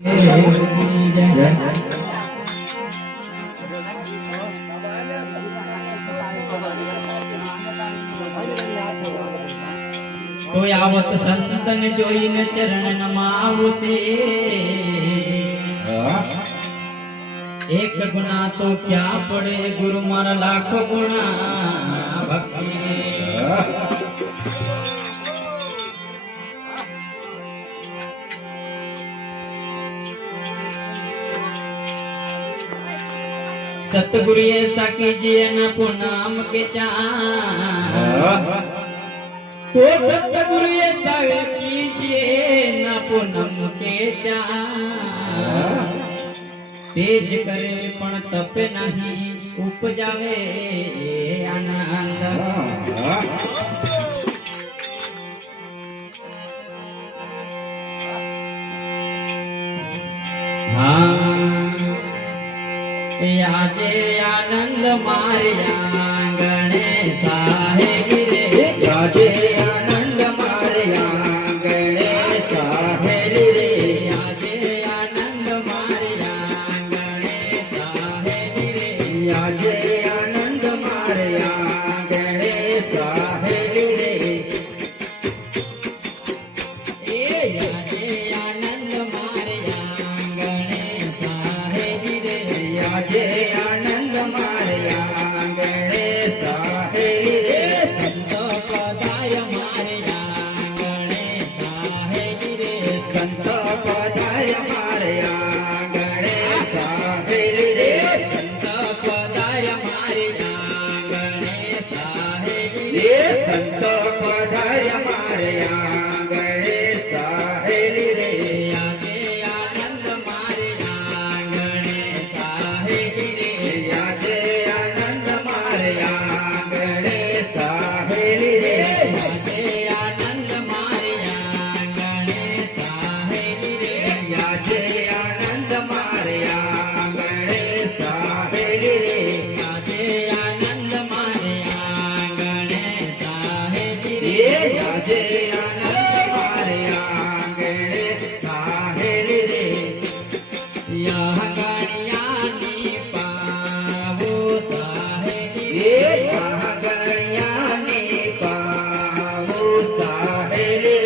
તો આવત સંતન જોઈને ચરણ નમાવશે એક ગુના તો ક્યાં પડે ગુરુ મારા લાખો ગુણા ભક્તિ सतगुरु ऐसा कीजिए न पूनम के चाँद तो सतगुरु ऐसा कीजिए न पूनम के चाँद तेज करे पण तपे नहीं उपजावे आनंद हाँ આજે આનંદ માર્યા ગણેશા હે ગિરે આજે આનંદ માર્યા ગણેશા હે ગિરે આજે આનંદ માર્યા ગણેશા હે ગિરે આજે આનંદ માર્યા ગણેશા હે ગિરે એ આજે આનંદ માર્યા ગણેશા હે ગિરે આજે આનંદ માર્યા ગણેશા હે રે સંત પધાય માર્યા ગણેશા હે રે સંત પધાય માર્યા ગણેશા હે રે સંત પધાય માર્યા ગણેશા હે રે સંત પધાય માર્યા ગણેશા હે રે આજે આનંદ માર્યા ગણેશા હે રે આજે આનંદ માર્યા ગણેશા હે રે આજે આનંદ માર્યા ગણેશા હે રે આજે આનંદ માર્યા ગણેશા હે રે આજે આનંદ માર્યા ગણેશા હે રે આજે આનંદ માર્યા ગણેશા હે રે યા ગણ્યાની પાવો સાહે રે યા ગણ્યાની પાવો સાહે રે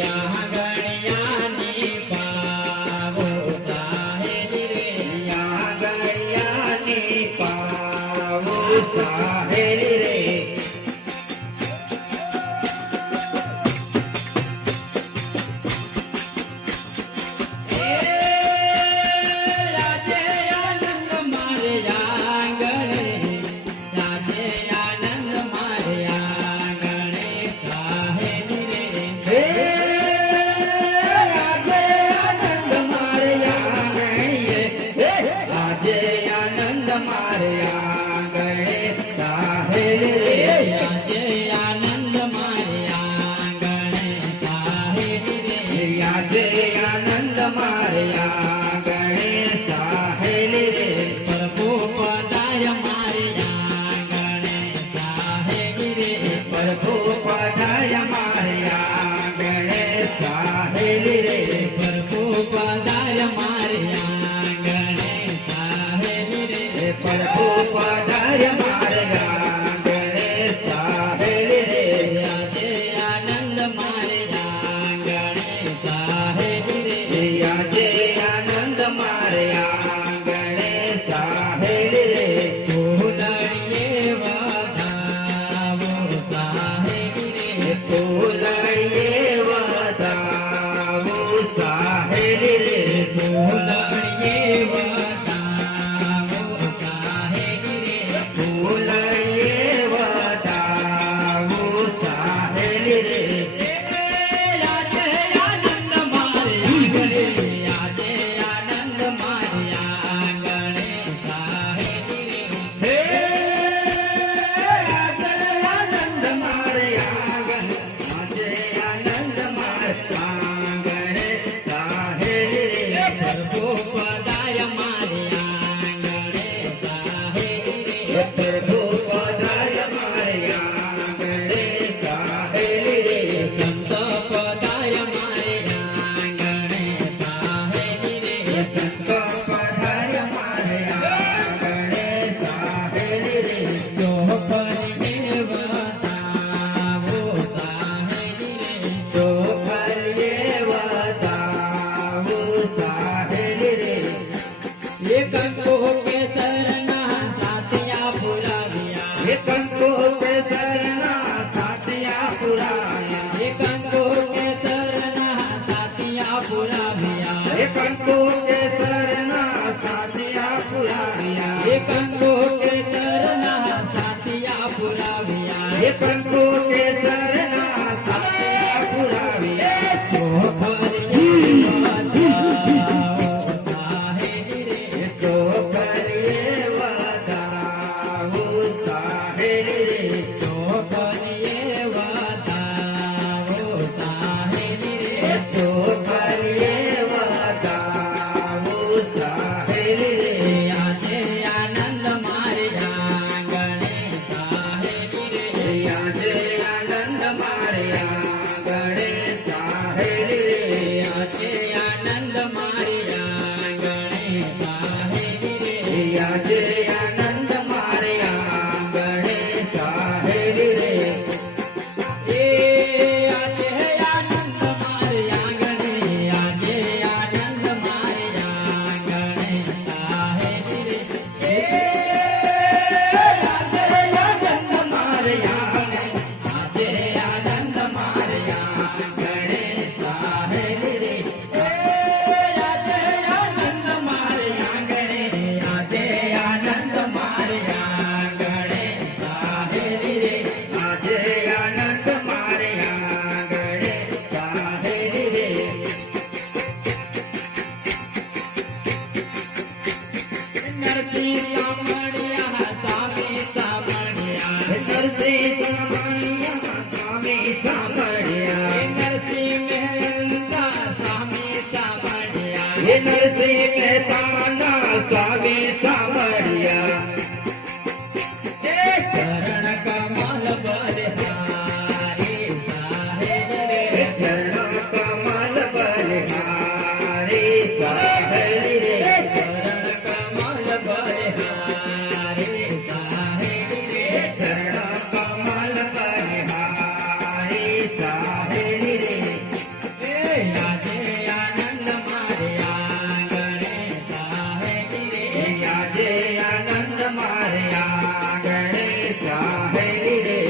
યા ગણ્યાની પાવો સાહે રે યા ગણ્યાની પાવો સાહે રે આજે આનંદ માર્યા ગણેશા હે રે આજે આનંદ માર્યા ગણેશા હે રે આજે આનંદ માર્યા ગણેશા હે રે પ્રભુ પધાય માર્યા ગણેશા હે રે પ્રભુ પધાય માર્યા ગણેશા હે રે પ્રભુ પધાય માર્યા ગણેશા હે રે પ્રભુ પધાય માર્યા ગણેશા હે રે આજે આનંદ માર્યા ગણેશા હે રે આજે આનંદ માર્યા ગણેશા હે રે ફૂલડીએ વધાવો સાહે રે ફૂલડીએ વધાવો સાહે રે ફૂલડીએ વધાવો સાહે રે ફૂલડીએ વધાવો સાહે રે આજે આનંદ માર્યા આજે આનંદ માર્યા ગણેશા હે રે આજે આનંદ માર્યા આજે આનંદ માર્યા ગણેશા હે રે પ્રભુ સંતો પધાર્યા મારે આંગણે સાહેલી રે જો કરીએ બતાવો સાહેલી રે તો કરીએ બતાવો સાહેલી રે એ કંકો કેસરના સાથિયા ફુલાવ્યા એ કંકો કેસરના સાથિયા પુરાયા એ કંકો કેસરના સાથિયા ફુલાવ્યા એ કંકો કેસરના સાથિયા પુરાયા એ કંકો કેસરના સાથિયા ફુલાવ્યા એ કંકો કેસરના સાથિયા પુરાયા જો કરીએ બતાવો સાહેલી રે એ તો કરીએ બતાવો સાહેલી રે જો કરીએ બતાવો સાહેલી રે એ તો કરીએ બતાવો સાહેલી રે આજે આનંદ મારે આંગણે સાહેલી રે આજે આનંદ મારે આંગણે સાહેલી રે આજે આનંદ મારે આંગણે સાહેલી રે આજે આનંદ મારે આંગણે સાહેલી રે એ આજે આનંદ મારે આંગણે આજે આનંદ મારે આંગણે સાહેલી રે આજે આનંદ મારે આંગણે આજે આનંદ મારે આંગણે સાહેલી રે આજે આનંદ મારે આંગણે આજે આનંદ મારે આંગણે સાહેલી રે આજે આનંદ મારે આંગણે સાહેલી રે નરસિંહ સામણિયા સ્વામી સામણિયા નરસિંહ સામણિયા સ્વામી સામણિયા નરસિંહ મહેતા સ્વામી સામણિયા હે નરસિંહ મહેતાના સ્વામી સામળિયા ચરણ કમલ બલહારી સાહેબ રે ચરણ કમલ બલહારી સાહેલી રે ચરણ કમલ બલહારી સાહેબ રે ચરણ કમલ બલહારી સાહેલી રે આજે આનંદ મારે આંગણે સાહેબ રે આજે આનંદ મારે આંગણે સાહેલી રે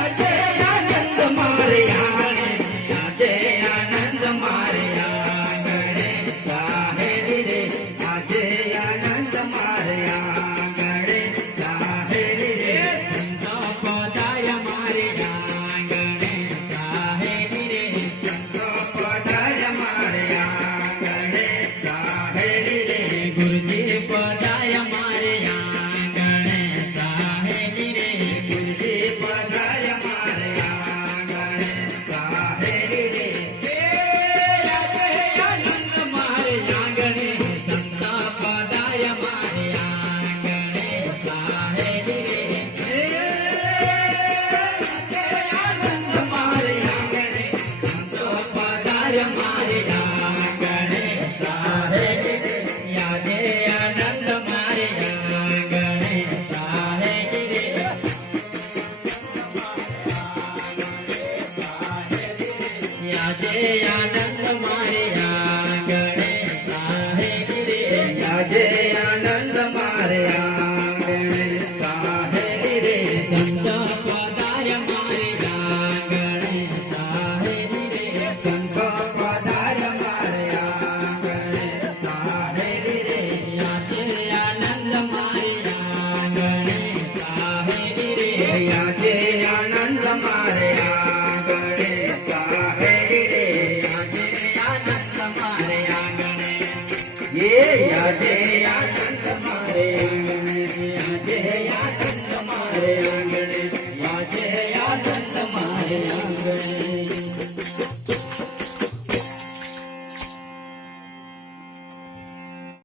આજે આનંદ મારે આંગણે આજે આનંદ મારે આંગણે સાહેલી રે આજે આનંદ મારે આંગણે સાહેલી રે સંતો પધાર્યા મારે આંગણે સાહેબ રે ચંદ્ર પધાર્યા મારે આંગણે સાહેલી રે ગુરુજી પધાર્યા મારે આંગણે સાહેબ રે ગુરુજી પધાર્યા મારે આંગણે સાહેલી રે આજે આનંદ મારે આંગણે સંતો પધાર્યા મારે આંગણે સાહેબ રે આનંદ મારે આંગણે સંતો પધાર્યા મારે આંગણે સાહેલી રે આજે આનંદ મારે આંગણે સાહેબ રે આજે આનંદ મારે આંગણે સાહેબ રે આજે આનંદ મારે આંગણે સાહેલી રે સંતો પધાર્યા મારે આંગણે સાહેબ રે સંતો પધાર્યા મારે આંગણે સાહેલી રે આજે આનંદ મારે આંગણે સાહેબ રે આજે આનંદ મારે આંગણે સાહેલી રે આજે આનંદ મારે આંગણે આજે